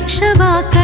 वृक्षवाक